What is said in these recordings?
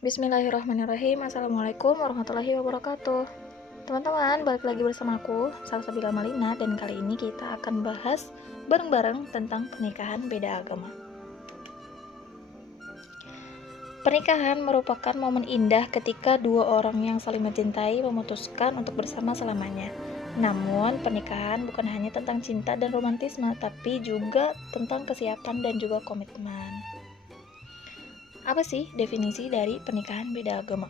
Bismillahirrahmanirrahim. Assalamualaikum warahmatullahi wabarakatuh. Teman-teman, balik lagi bersama aku, Salsabila Malina, dan kali ini kita akan bahas bareng-bareng tentang pernikahan beda agama. Pernikahan merupakan momen indah ketika dua orang yang saling mencintai memutuskan untuk bersama selamanya. Namun, pernikahan bukan hanya tentang cinta dan romantisme, tapi juga tentang kesiapan dan juga komitmen. Apa sih definisi dari pernikahan beda agama?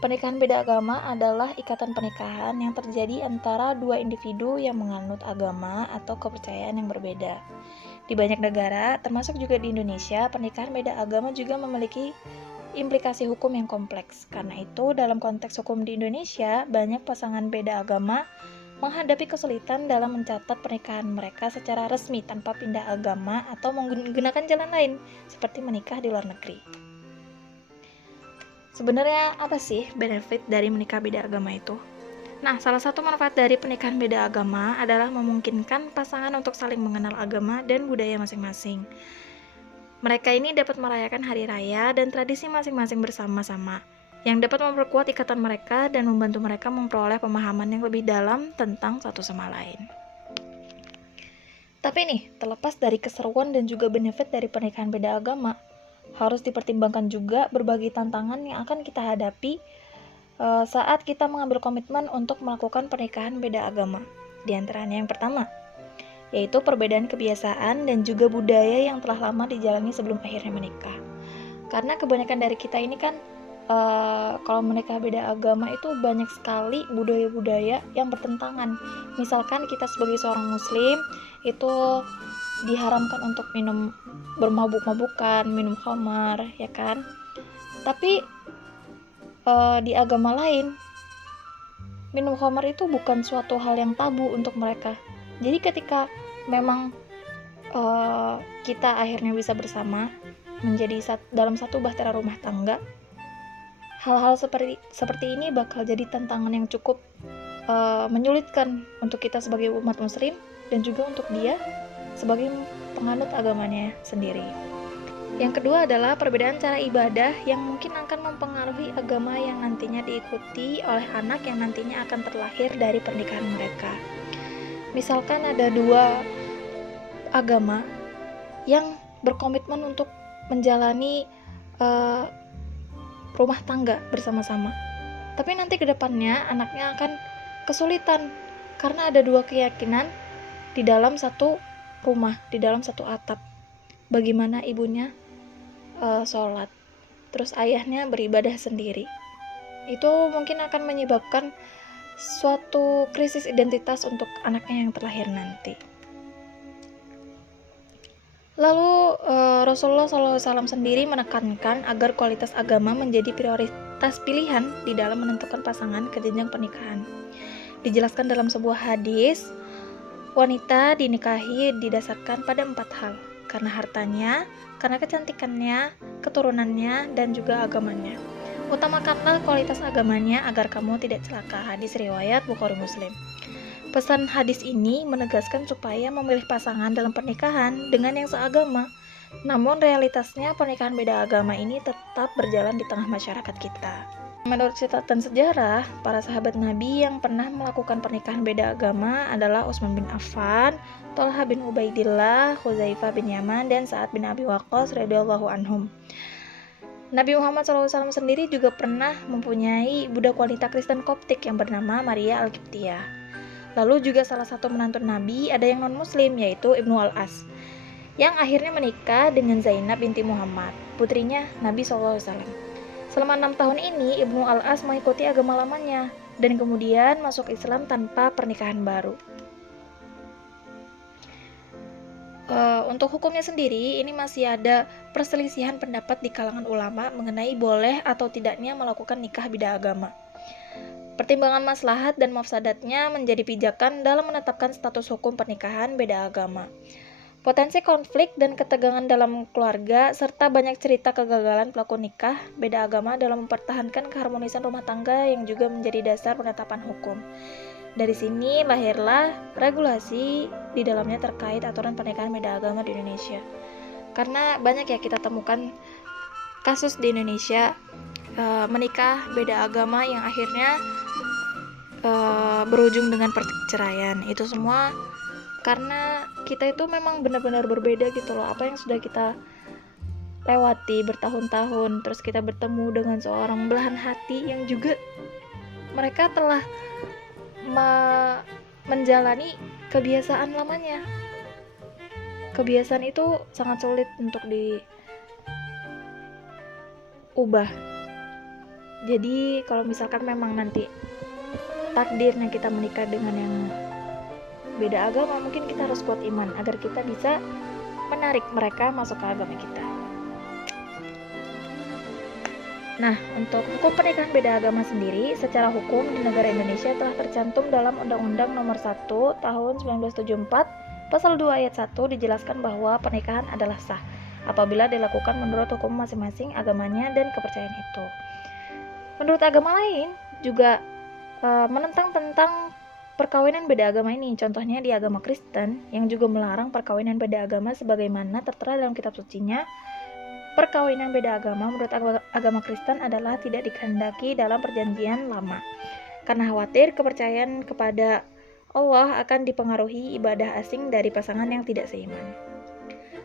Pernikahan beda agama adalah ikatan pernikahan yang terjadi antara dua individu yang menganut agama atau kepercayaan yang berbeda. Di banyak negara, termasuk juga di Indonesia, pernikahan beda agama juga memiliki implikasi hukum yang kompleks. Karena itu, dalam konteks hukum di Indonesia, banyak pasangan beda agama menghadapi kesulitan dalam mencatat pernikahan mereka secara resmi tanpa pindah agama atau menggunakan jalan lain, seperti menikah di luar negeri. Sebenarnya apa sih benefit dari menikah beda agama itu? Nah, salah satu manfaat dari pernikahan beda agama adalah memungkinkan pasangan untuk saling mengenal agama dan budaya masing-masing. Mereka ini dapat merayakan hari raya dan tradisi masing-masing bersama-sama, yang dapat memperkuat ikatan mereka dan membantu mereka memperoleh pemahaman yang lebih dalam tentang satu sama lain. Tapi nih, terlepas dari keseruan dan juga benefit dari pernikahan beda agama, harus dipertimbangkan juga berbagai tantangan yang akan kita hadapi saat kita mengambil komitmen untuk melakukan pernikahan beda agama. Di antaranya yang pertama, yaitu perbedaan kebiasaan dan juga budaya yang telah lama dijalani sebelum akhirnya menikah. Karena kebanyakan dari kita ini kan kalau menikah beda agama itu banyak sekali budaya-budaya yang bertentangan. Misalkan kita sebagai seorang muslim itu diharamkan untuk minum bermabuk-mabukan, minum khamar, ya kan? Tapi di agama lain minum khamar itu bukan suatu hal yang tabu untuk mereka. Jadi ketika memang kita akhirnya bisa bersama menjadi dalam satu bahtera rumah tangga, hal-hal seperti ini bakal jadi tantangan yang cukup menyulitkan untuk kita sebagai umat muslim dan juga untuk dia sebagai penganut agamanya sendiri. Yang kedua adalah perbedaan cara ibadah yang mungkin akan mempengaruhi agama yang nantinya diikuti oleh anak yang nantinya akan terlahir dari pernikahan mereka. Misalkan ada dua agama yang berkomitmen untuk menjalani rumah tangga bersama-sama. Tapi nanti ke depannya anaknya akan kesulitan karena ada dua keyakinan di dalam satu rumah, di dalam satu atap. Bagaimana ibunya sholat, terus ayahnya beribadah sendiri. Itu mungkin akan menyebabkan suatu krisis identitas untuk anaknya yang terlahir nanti. Lalu Rasulullah SAW sendiri menekankan agar kualitas agama menjadi prioritas pilihan di dalam menentukan pasangan ke jenjang pernikahan. Dijelaskan dalam sebuah hadis, wanita dinikahi didasarkan pada 4 hal, karena hartanya, karena kecantikannya, keturunannya, dan juga agamanya. Utamakanlah kualitas agamanya agar kamu tidak celaka. Hadis riwayat Bukhari Muslim. Pesan hadis ini menegaskan supaya memilih pasangan dalam pernikahan dengan yang seagama. Namun realitasnya pernikahan beda agama ini tetap berjalan di tengah masyarakat kita. Menurut catatan sejarah, para sahabat Nabi yang pernah melakukan pernikahan beda agama adalah Utsman bin Affan, Thalhah bin Ubaidillah, Hudzaifah bin Yaman, dan Sa'ad bin Abi Waqqas radhiyallahu anhum. Nabi Muhammad SAW sendiri juga pernah mempunyai budak wanita Kristen Koptik yang bernama Maria Al-Qibtiyah. Lalu juga salah satu menantu Nabi ada yang non-muslim, yaitu Ibnu Al-As, yang akhirnya menikah dengan Zainab binti Muhammad, putrinya Nabi SAW. Selama 6 tahun ini, Ibnu Al-As mengikuti agama lamanya, dan kemudian masuk Islam tanpa pernikahan baru. Untuk hukumnya sendiri, ini masih ada perselisihan pendapat di kalangan ulama mengenai boleh atau tidaknya melakukan nikah beda agama. Pertimbangan maslahat dan mafsadatnya menjadi pijakan dalam menetapkan status hukum pernikahan beda agama. Potensi konflik dan ketegangan dalam keluarga serta banyak cerita kegagalan pelaku nikah beda agama dalam mempertahankan keharmonisan rumah tangga yang juga menjadi dasar penetapan hukum. Dari sini lahirlah regulasi di dalamnya terkait aturan pernikahan beda agama di Indonesia. Karena banyak ya kita temukan kasus di Indonesia menikah beda agama yang akhirnya berujung dengan perceraian. Itu semua karena kita itu memang benar-benar berbeda gitu loh. Apa yang sudah kita lewati bertahun-tahun, terus kita bertemu dengan seorang belahan hati yang juga mereka telah menjalani kebiasaan lamanya. Kebiasaan itu sangat sulit untuk diubah. Jadi kalau misalkan memang nanti takdirnya kita menikah dengan yang beda agama, mungkin kita harus kuat iman agar kita bisa menarik mereka masuk ke agama kita. Nah, untuk hukum pernikahan beda agama sendiri, secara hukum di negara Indonesia telah tercantum dalam Undang-Undang Nomor 1 Tahun 1974, Pasal 2 Ayat 1 dijelaskan bahwa pernikahan adalah sah apabila dilakukan menurut hukum masing-masing agamanya dan kepercayaan itu. Menurut agama lain juga menentang tentang perkawinan beda agama ini. Contohnya di agama Kristen yang juga melarang perkawinan beda agama sebagaimana tertera dalam kitab sucinya. Perkawinan beda agama menurut agama Kristen adalah tidak dikehendaki dalam perjanjian lama, karena khawatir kepercayaan kepada Allah akan dipengaruhi ibadah asing dari pasangan yang tidak seiman.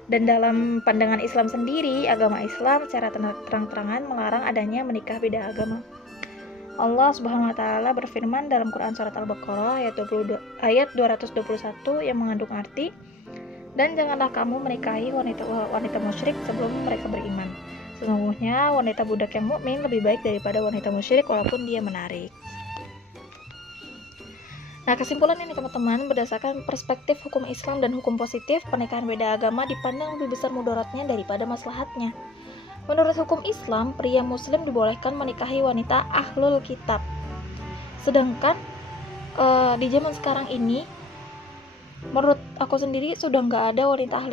Dan dalam pandangan Islam sendiri, agama Islam secara terang-terangan melarang adanya menikah beda agama. Allah Subhanahu wa taala berfirman dalam Quran surat Al-Baqarah ayat 221 yang mengandung arti, dan janganlah kamu menikahi wanita musyrik sebelum mereka beriman. Sesungguhnya wanita budak yang mukmin lebih baik daripada wanita musyrik walaupun dia menarik. Nah, kesimpulan ini teman-teman, berdasarkan perspektif hukum Islam dan hukum positif, pernikahan beda agama dipandang lebih besar mudaratnya daripada maslahatnya. Menurut hukum Islam, pria muslim dibolehkan menikahi wanita ahlul kitab. Sedangkan di zaman sekarang ini, menurut aku sendiri sudah nggak ada wanita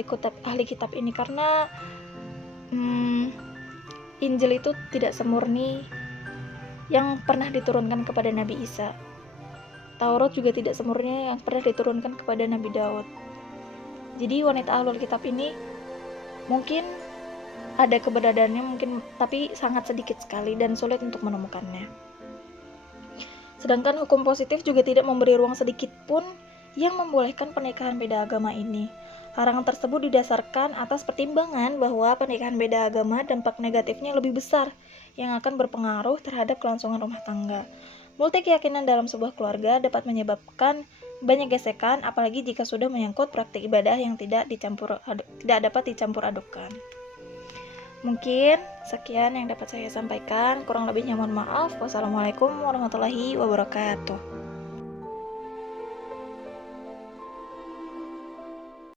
ahli kitab ini, karena Injil itu tidak semurni yang pernah diturunkan kepada Nabi Isa. Taurat juga tidak semurni yang pernah diturunkan kepada Nabi Daud. Jadi wanita ahlul kitab ini mungkin ada keberadaannya, mungkin, tapi sangat sedikit sekali dan sulit untuk menemukannya. Sedangkan hukum positif juga tidak memberi ruang sedikit pun yang membolehkan pernikahan beda agama ini. Larangan tersebut didasarkan atas pertimbangan bahwa pernikahan beda agama dampak negatifnya lebih besar yang akan berpengaruh terhadap kelangsungan rumah tangga. Multi keyakinan dalam sebuah keluarga dapat menyebabkan banyak gesekan, apalagi jika sudah menyangkut praktik ibadah yang tidak dapat dicampur adukkan. Mungkin sekian yang dapat saya sampaikan, kurang lebihnya mohon maaf. Wassalamualaikum warahmatullahi wabarakatuh.